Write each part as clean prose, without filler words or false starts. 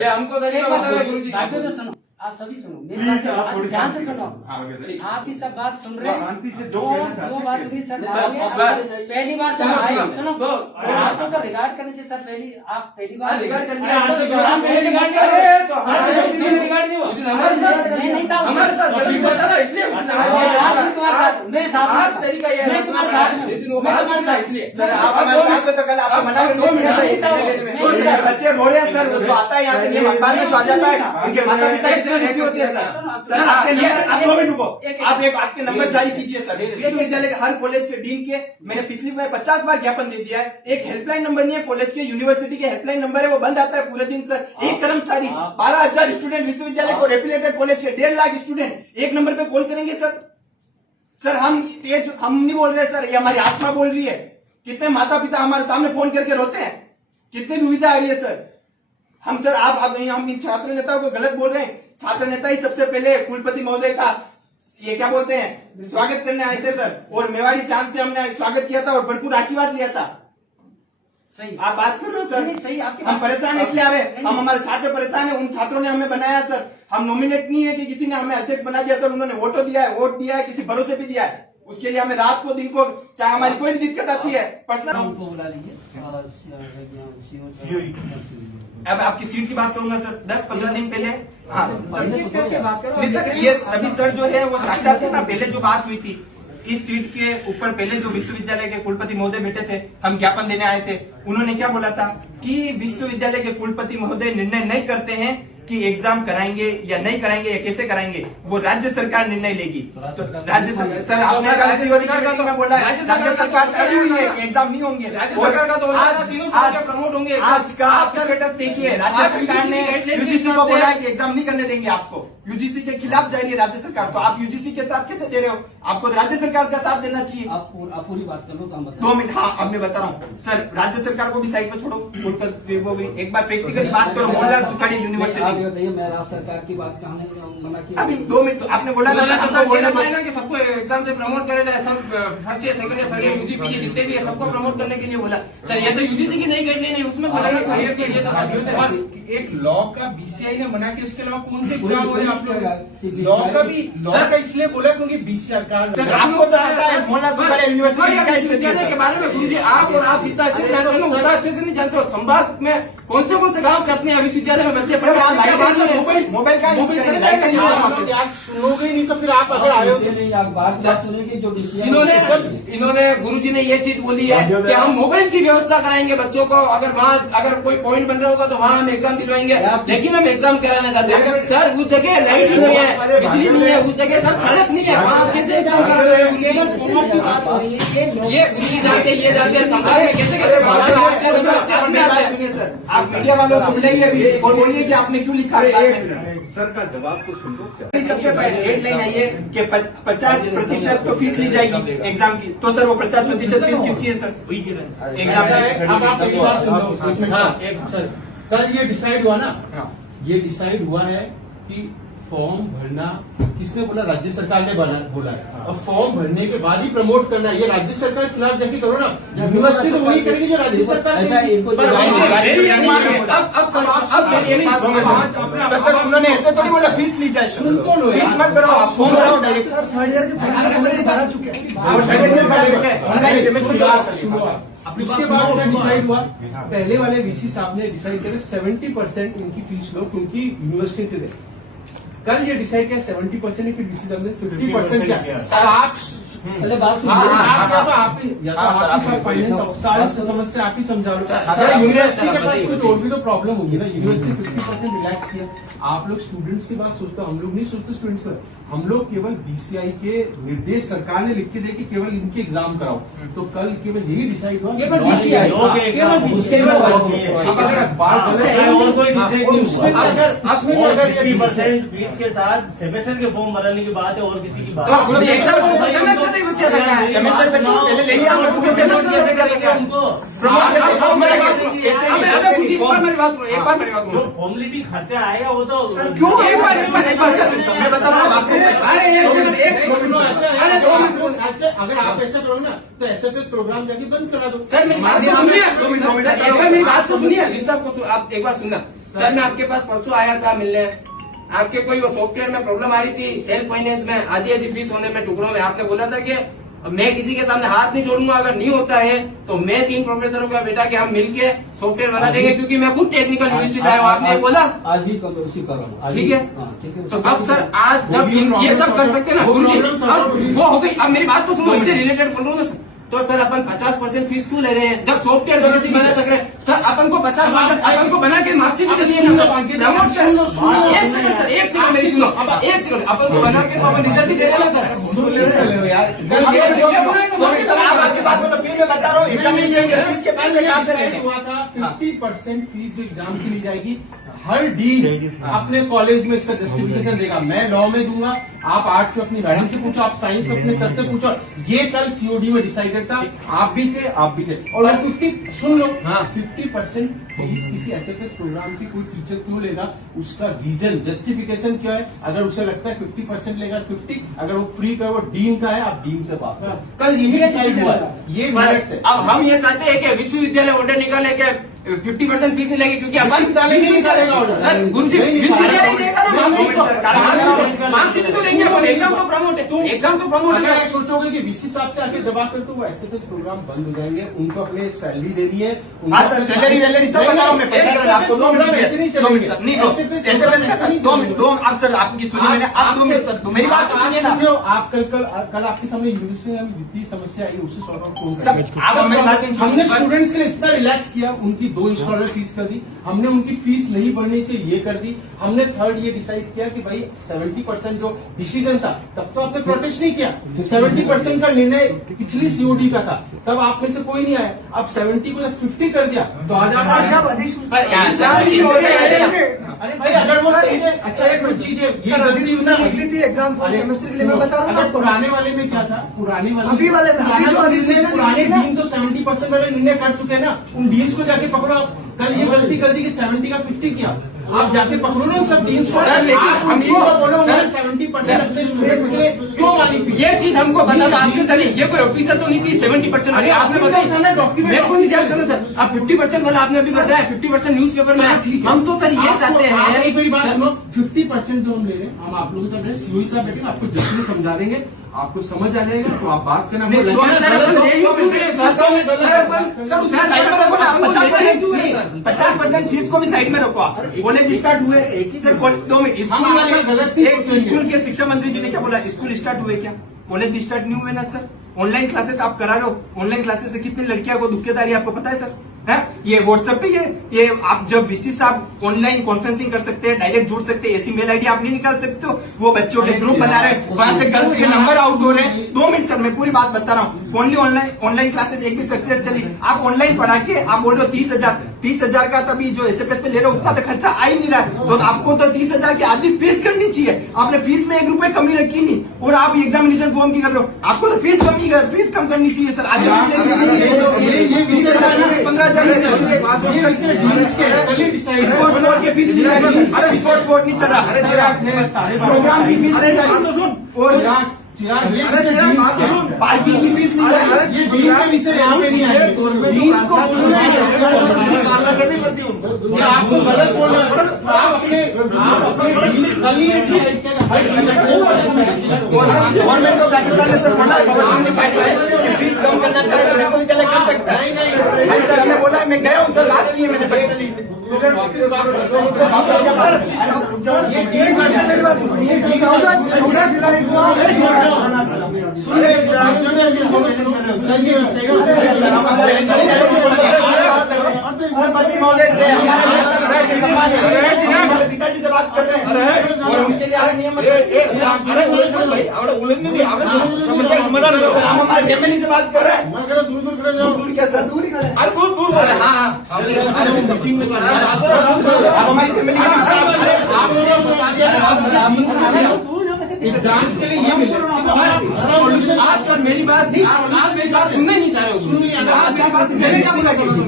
हमको गुरुजी तो सुनो, आप सभी सुनो, मेरी बात आप ध्यान से सुनो। आपकी सब बात सुन रहे हैं। जो बात हुई सर, पहली बार सुनो, आपको तो रिगार्ड करने से सर, आप पहली बार रिगार्ड करके नहीं था हमारे साथ गलत हुआ था ना, इसलिए मेरे साथ तरीका ये मैं तुम्हारे साथ इसलिए सर आप हमारे साथ तो कल आपको मना कर बच्चे रो रहे हैं सर, जो आता है यहाँ से नियम अखबार में जो आ जाता है उनके माता पिता की दुखी होती है सर। सर आपके नंबर, आप 2 मिनट रुको, आप एक आपके नंबर जारी कीजिए सर। विश्वविद्यालय के हर कॉलेज के डीन के मैंने पिछली बार 50 बार ज्ञापन दे दिया है। एक हेल्पलाइन नंबर नहीं है कॉलेज के, यूनिवर्सिटी के हेल्पलाइन नंबर है, वो बंद आता है पूरे दिन सर। एक कर्मचारी 12,000 स्टूडेंट विश्वविद्यालय को रेपुटेड कॉलेज के 1.5 लाख स्टूडेंट एक नंबर पे कॉल करेंगे सर। सर हम नहीं बोल रहे सर, ये हमारी आत्मा बोल रही है। कितने माता पिता हमारे सामने फोन करके रोते हैं, कितनी दुविधा आ रही है सर। हम सर आप हम इन छात्र नेताओं को गलत बोल रहे हैं। छात्र नेता ही सबसे पहले कुलपति महोदय का ये क्या बोलते हैं स्वागत करने आए थे सर, और मेवाड़ी चांद से हमने स्वागत किया था और भरपूर आशीर्वाद लिया था। सही आप बात कर रहे हो सर, सही आपकी हम परेशान इसलिए आ रहे हैं, हम हमारे छात्र परेशान है। उन छात्रों ने हमें बनाया सर, हम नॉमिनेट नहीं है कि किसी ने हमें अध्यक्ष बना दिया सर। उन्होंने वोट दिया है, किसी भरोसे भी दिया है। उसके लिए हमें रात को दिन को चाहे हमारी कोई भी दिक्कत आती है पर्सनल। बुला लीजिए। अब आपकी सीट की बात करूंगा सर। 10-15 दिन पहले हाँ सर, ये सभी सर जो है वो साक्षात थे ना। पहले जो बात हुई थी इस सीट के ऊपर, पहले जो विश्वविद्यालय के कुलपति महोदय बैठे थे, हम ज्ञापन देने आए थे। उन्होंने क्या बोला था कि विश्वविद्यालय के कुलपति महोदय निर्णय नहीं करते हैं कि एग्जाम कराएंगे या नहीं कराएंगे या कैसे कराएंगे, वो राज्य सरकार निर्णय लेगी। तो राज्य सरकार सर आपने बोला राज्य सरकार खड़ी हुई है, एग्जाम नहीं होंगे। राज्य सरकार का तो आज प्रमोट होंगे। आज का आपका स्टेटस देखिए, राज्य सरकार ने यूजीसी को बोला कि एग्जाम नहीं करने देंगे आपको। यूजीसी के खिलाफ जा रही है राज्य सरकार, तो आप यूजीसी के साथ कैसे दे रहे हो? आपको राज्य सरकार का साथ देना चाहिए। आप पूरी बात कर लो, काम बताओ। 2 मिनट हाँ अब मैं बता रहा हूँ सर। राज्य सरकार को भी साइड पे छोड़ो, वो भी एक बार प्रैक्टिकली बात करो। मोहनलाल सुखाड़िया यूनिवर्सिटी बताइए, मैं राज्य सरकार की बात कहाँ मना किया? अभी 2 मिनट तो आपने बोला ना कि सबको एग्जाम से प्रमोट करे जाए, सब first year second year third year UG PG जितने भी है सबको प्रमोट करने के लिए बोला सर। ये तो यूजीसी की नहीं करनी है, उसमें बोला ना थर्ड ईयर के लिए तो एक लॉ का बीसीआई ने मना किया, उसके अलावा कौन से एग्जाम हो रहे हैं आप लोग? लॉ का भी लॉ का इसलिए बोला क्योंकि बीसीआई का आपको तो आता है मोहनलाल सुखाड़िया यूनिवर्सिटी के बारे में गुरुजी आप और आप जितना अच्छे से जानते हो उतना अच्छे से नहीं जानते हो। संभाग में कौन से गांव से अपने विश्वविद्यालय में बच्चे मोबाइल का यार सुनोगे नहीं तो फिर आप अगर आयोगे आप बात सुनेंगे जो इन्होंने गुरुजी ने ये चीज बोली है कि हम मोबाइल की व्यवस्था कराएंगे बच्चों को, अगर कोई पॉइंट बन रहा होगा तो वहाँ हम एग्जाम दिलवाएंगे, लेकिन हम एग्जाम कराने जाते हैं सर। उस जगह लाइट ही नहीं है, बिजली नहीं है, उस जगह सर सड़क नहीं है, वहाँ कैसे एग्जाम करा रहे हैं? ये गुरुजी जानते हैं, ये जानते हैं, संभाल के कैसे सुनिए सर, आप मीडिया वालों को मिलाइए अभी और बोलिए कि आपने क्यों लिखा है। सर का जवाब तो सुन लो। सबसे पहले हेडलाइन आई है कि 50% तो फीस ली जाएगी एग्जाम की, तो सर वो 50% फीस किसकी है सर एग्जाम? अब आप मेरी बात सुनो। हाँ सर, कल ये डिसाइड हुआ ना, ये डिसाइड हुआ है कि फॉर्म भरना किसने बोला? राज्य सरकार ने बोला है, और फॉर्म भरने के बाद ही प्रमोट करना है। ये राज्य सरकार के खिलाफ जाके करो ना, यूनिवर्सिटी तो वही करेगी जो राज्य सरकार तो सर उन्होंने ऐसे थोड़ी बोला फीस ली जाए। सुन तो लो, फीस मत भरो, आप फॉर्म भराओ डायरेक्ट। उसके बाद क्या डिसाइड हुआ? पहले वाले वीसी साहब ने डिसाइड किया 70% इनकी फीस लो क्योंकि यूनिवर्सिटी थे। कल ये डिसाइड किया 70% फिर वीसी साहब ने 50% क्या? सर आप पहले बात सुनिए, आपकी फाइनेंस सारी समस्या आप ही समझा रहे हो। यूनिवर्सिटी के पास कुछ और भी तो प्रॉब्लम होगी ना। यूनिवर्सिटी 50% रिलैक्स किया। आप लोग स्टूडेंट्स की बात सोचते हो, हम लोग नहीं सोचते स्टूडेंट्स पर। हम लोग केवल बीसीआई के निर्देश सरकार ने लिख के दे कि केवल इनके एग्जाम कराओ, तो कल केवल यही डिसाइड हुआ केवल बीसीआई फीस के साथ सेमेस्टर के फॉर्म भरने की बात है और किसी की बात फॉर्मेलिटी खर्चा आएगा वो तो मैं बता रहा हूँ आपको। अगर आप ऐसा करो ना तो एसएफएस प्रोग्राम जाके बंद करा दो। सर मेरी बात सुनिए, आप एक बार सुनना सर मैं आपके पास परसों आया था मिलने, आपके कोई वो सॉफ्टवेयर में प्रॉब्लम आ रही थी, सेल्फ फाइनेंस में आधी फीस होने में टुकड़ों में, आपने बोला था कि मैं किसी के सामने हाथ नहीं जोड़ूंगा, अगर नहीं होता है तो मैं 3 प्रोफेसरों का बेटा कि हम मिलके सॉफ्टवेयर बना देंगे, क्योंकि मैं खुद टेक्निकल यूनिवर्सिटी से आया हूँ, आपने बोला आज भी उसी कर रहा हूँ। ठीक है। तो अब सर आज जब ये सब कर सकते हैं ना गुरुजी, अब वो हो गई। अब मेरी बात तो सुनो, इससे रिलेटेड बोल रहा हूँ ना सर। तो सर अपन 50% फीस क्यों ले रहे हैं जब सॉफ्टवेयर नहीं बना सक रहे हैं? सर अपन को 50% अपन को बना के मार्कशीट भी चाहिए ना सर। एक सेकंड सर, एक सेकंड मेरी सुनो, एक सेकंड, अपन को बना के तो अपन रिजल्ट भी दे रहे हैं ना सर। आप आपकी बात को तो फिर मैं बता रहा हूँ, एग्जामिनेशन के फीस के पैसे कहाँ से लेंगे? हुआ था 50% फीस जो एग्जाम की ली जाएगी, हर डीन अपने कॉलेज में इसका जस्टिफिकेशन देगा। मैं लॉ में दूंगा, आप आर्ट्स में अपनी मैडम से पूछो, आप साइंस में अपने सर से पूछो। ये कल सीओडी में डिसाइडेड था, आप भी थे। और 50 सुन लो, 50% फीस किसी एसएफएस प्रोग्राम की कोई टीचर क्यों लेगा, उसका रीजन जस्टिफिकेशन क्या है। अगर उसे लगता है 50% लेगा 50, अगर वो फ्री का वो डीन का है, आप डीन से बात करो। कल यही डिसाइड हुआ, ये मेरिट्स है। अब हम ये चाहते हैं कि विश्वविद्यालय ऑर्डर निकाले के 50% फीस नहीं लगेगी, क्योंकि अपन सर गुरुजी विश्वविद्यालय देगा ना मार्कशीट तो देंगे अपन, एग्जाम तो प्रमोट है, एग्जाम तो प्रमोट है। अगर सोचोगे कि वीसी साहब से आके दबा कर तो वो एसएफएस प्रोग्राम बंद हो जाएंगे, उनको अपने सैलरी देनी है। हाँ सर, सैलरी वैलरी सब बता रहा हूँ मैं। आपको 2 मिनट ऐसे नहीं दो मिनट चलेंगे। सर, नहीं दो एसएफएस का सर 2 मिनट, 2 आप सर आपकी सुनिए मैंने, आप 2 मिनट सर, तो मेरी बात तो सुनिए ना। आप कल आपके सामने यूनिवर्सिटी में वित्तीय समस्या आई, उससे सॉर्ट आउट कौन सब आप हमें बात नहीं हमने सुनिए। स्टूडेंट्स के लिए इतना रिलैक्स किया, उनकी 2 इंस्टॉलमेंट फीस कर दी, हमने उनकी फीस नहीं बढ़नी चाहिए ये कर दी। हमने थर्ड ये डिसाइड किया कि भाई 70% जो डिसीजन था, तब तो आपने प्रोटेस्ट नहीं किया। 70% का निर्णय पिछली सीओडी का था, तब आप में से कोई नहीं आया। अब 70 को जब 50 कर दिया तो आज अरे भाई अगर वो चीजें अच्छा है, कुछ चीजें ये गलती निकली थी एग्जाम सेमेस्टर के लिए, मैं बता रहा हूँ। अगर पुराने वाले में क्या था, पुराने अभी वाले में, अभी जो अभी से पुराने डीन तो 70% वाले निर्णय कर चुके हैं ना, उन डीन्स को जाके पकड़ो। कल ये गलती कर दी कि 70 का 50 किया, आप जाके पकड़ो ना सब डीन्स को। सर, लेकिन आप हमको बोलो सर, 70% अपने स्टूडेंट्स के लिए क्यों मानी फीस? ये चीज हमको पता था आपके चलिए, ये कोई ऑफिसर तो नहीं थी 70%। अरे आपने ऑफिसर था ना, डॉक्यूमेंट मेरे को नहीं जानता ना सर। आप 50% वाला आपने अभी बताया, 50% न्यूज़पेपर में आया। हम तो सर ये चाहते हैं, एक मेरी बात सुनो, 50% जो हम ले रहे हैं, हम आप लोगों से सीओई साहब बैठे आपको जल्दी समझा देंगे, आपको समझ आ जाएगा तो आप बात करना। नहीं, सर, अपन दे ही क्यों रहे हैं, सर? सर, साइड में रखो ना, अपन देते ही क्यों हैं, सर? 50% फीस को भी साइड में रखो। आप कॉलेज स्टार्ट हुए सर, 2 मिनट, स्कूल वाले गलत नहीं एक सोचेंगे। स्कूल के शिक्षा मंत्री जी ने क्या बोला, स्कूल स्टार्ट हुए क्या? कॉलेज भी स्टार्ट नहीं हुए ना सर। ऑनलाइन क्लासेस आप करा रहे हो, ऑनलाइन क्लासेस से कितनी लड़कियां को दुखत आ रही है आपको पता है सर? है ये व्हाट्सएप पे ये आप जब वीसी साहब ऑनलाइन कॉन्फ्रेंसिंग कर सकते हैं, डायरेक्ट जुड़ सकते हैं, ऐसी मेल आईडी आप नहीं निकाल सकते हो। वो बच्चों के ग्रुप बना रहे हैं, वहां से गर्ल्स के नंबर आउट हो रहे हैं। 2 मिनट सर, मैं पूरी बात बता रहा हूँ। ओनली ऑनलाइन क्लासेस एक भी सक्सेस चली, आप ऑनलाइन पढ़ा के आप बोल रहे हो 30,000 का, तभी जो एसएफएस पे ले रहे हो उतना तो खर्चा आ ही नहीं रहा है। तो आपको तो 30,000 की आधी फीस करनी चाहिए। आपने फीस में 1 रुपए कमी रखी नहीं, और आप एग्जामिनेशन फॉर्म की कर रहे हो। आपको तो फीस कम करनी चाहिए सर। आधी 15,000 स्पोर्ट के फीस स्पोर्ट नहीं चल रहा, प्रोग्राम की फीस नहीं जा रही, और पार्किंग की फीस नहीं जा रही। ये डीन के विषय यहाँ पे नहीं आए, डीन्स को बोलना है, ये आपको गलत बोलना है। आप अपने डीन कल ही डिसाइड किया, हर गवर्नमेंट ऑफ राजस्थान ने सर बोला कि फीस कम करना चाहे तो विश्वविद्यालय कर सकता है। नहीं सर, हमने बोला, मैं गया हूँ सर, बात की है मैंने पर्सनली। ये डीन मेरी बात सुनिए, 14 जुलाई को मंत्री महोदय से पिताजी से बात कर रहे हैं, और उनके लिए नियम हम हमारे फैमिली से बात कर रहे हैं। दूर क्या सर, दूर ही खड़े, अरे दूर आप हमारी फैमिली एग्जाम्स के लिए ये मिले सॉल्यूशन। आप सर मेरी बात नहीं, आप मेरी बात सुनना ही नहीं चाह रहे हो।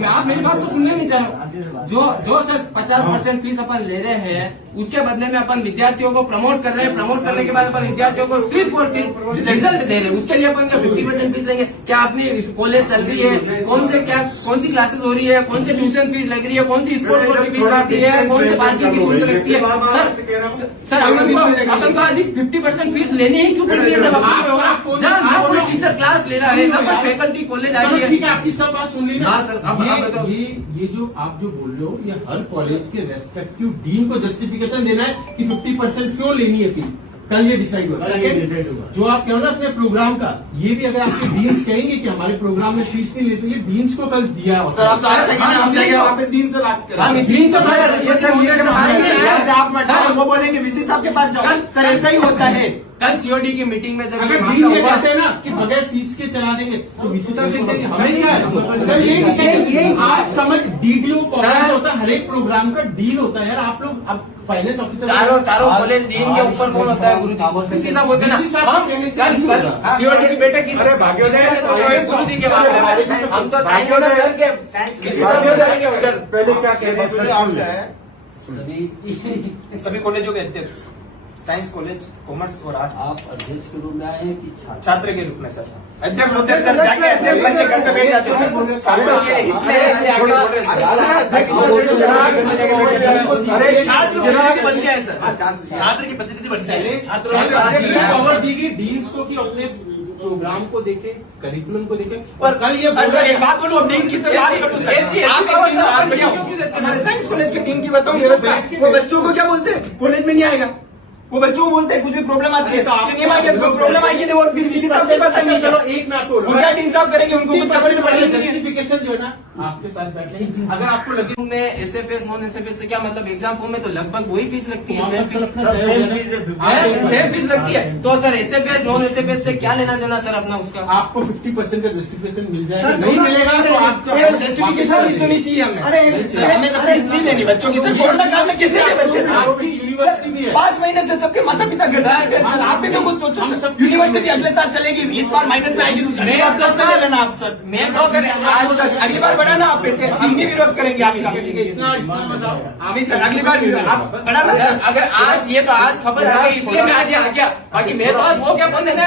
आप मेरी बात तो सुनने नहीं चाह रहे हो। जो सर 50% फीस अपन ले रहे हैं उसके बदले में अपन विद्यार्थियों को प्रमोट कर रहे हैं। प्रमोट करने के बाद अपन विद्यार्थियों को सिर्फ और सिर्फ रिजल्ट दे रहे हैं। उसके लिए अपन क्या 50% फीस लेंगे? क्या अपनी कॉलेज चल रही है? कौन सी क्लासेस हो रही है? कौन सी ट्यूशन फीस लग रही है? कौन सी स्पोर्ट्स बोर्ड की फीस लगती है? कौन से पार्किंग की शुल्क लगती है? सर अपन को अधिक 50% फीस लेनी ही क्यों पड़ रही है? जब ना कोई टीचर क्लास ले रहा है, ना कोई फैकल्टी कॉलेज आ रही है। ठीक है, आपकी सब बात सुन ली ना। हाँ सर, अब आप बताओ। ये जो आप जो बोल रहे हो, ये हर कॉलेज के रेस्पेक्टिव डीन को जस्टिफिकेशन देना है कि 50% क्यों लेनी है फीस। कल ये डिसाइड हुआ। सेकंड, जो आप कहो ना अपने प्रोग्राम का, ये भी अगर आपके डीन्स कहेंगे कि हमारे प्रोग्राम में फीस नहीं लेते, ये डीन्स को कल दिया सर आप वापस डीन से बात करें। हम इसलिए तो आप वो बोलेंगे वीसी साहब के पास जाओ। सर ऐसा ही होता है। कल सीओडी की मीटिंग में जब अगर डीन ये कहते हैं ना कि बगैर फीस के चला देंगे तो वीसी साहब लिख देंगे, हमें क्या है? कल ये डिसाइड, आप समझ डीडीओ कॉलेज होता है, हर एक प्रोग्राम का डीन होता है यार। आप लोग अब फाइनेंस ऑफिसर चारों कॉलेज डीन के ऊपर कौन होता है? गुरुजी वीसी साहब होते हैं ना। सीओडी की बैठक किस गुरुजी के बारे में हम तो चाहेंगे ना सर के वीसी साहब जाएंगे उधर। पहले क्या कहते हैं? सभी कॉलेजों के अध्यक्ष, साइंस कॉलेज, कॉमर्स और आर्ट्स, आप अध्यक्ष के रूप में आए हैं कि छात्र के रूप में? सर अध्यक्ष होते हैं सर, जाके अध्यक्ष बन के घर पे बैठ जाते हैं सर। छात्रों के हित में है इसलिए आगे बोल रहे हैं। अरे छात्र बन गया है सर, छात्र की प्रतिनिधि बन गए। पावर दी गई डीन्स को कि अपने प्रोग्राम को देखे, करिकुलम को देखे। और कल ये एक बात बोलूं, डीन की से बात करूं सर, आप हमारे साइंस कॉलेज के डीन की बताऊं व्यवस्था। वो बच्चों को क्या बोलते हैं? कॉलेज में नहीं आएगा। वो बच्चों को बोलते हैं कुछ भी प्रॉब्लम आती है, प्रॉब्लम आएगी तो वो वीसी साहब के पास आएंगे। चलो एक मैं आपको क्या डीन साहब करेंगे? उनको कुछ खबर नहीं पड़ेगी। जस्टिफिकेशन जो है ना आपके साथ बैठे, अगर आपको लगे में एसएफएस नॉन एसएफएस से क्या मतलब? एग्जाम फॉर्म में तो लगभग वही फीस लगती है, सेम फीस लगती है। तो सर एसएफएस नॉन एसएफएस से क्या लेना देना सर अपना उसका? आपको 50% का जस्टिफिकेशन मिल जाएगा। नहीं मिलेगा तो आपको जस्टिफिकेशन तो नहीं चाहिए हमें। अरे हमें तो फीस नहीं लेनी बच्चों की। सर कोरोना काल में कैसे ले बच्चे? आपकी यूनिवर्सिटी भी है, 5 महीने से सबके माता पिता घर पे। सर आप भी तो कुछ सोचो। यूनिवर्सिटी अगले साल चलेगी, इस बार माइनस में आएगी, दूसरी बार 10 से लेना आप सर। मैं तो अगर आज अगली बार बढ़ाना आप पैसे, हम भी विरोध करेंगे आपका। इतना बताओ नहीं सर, अगली बार आप बढ़ाना सर, अगर आज ये तो आज खबर आ गई इसलिए मैं आज आ गया, बाकी मैं तो आज वो क्या बंद है ना।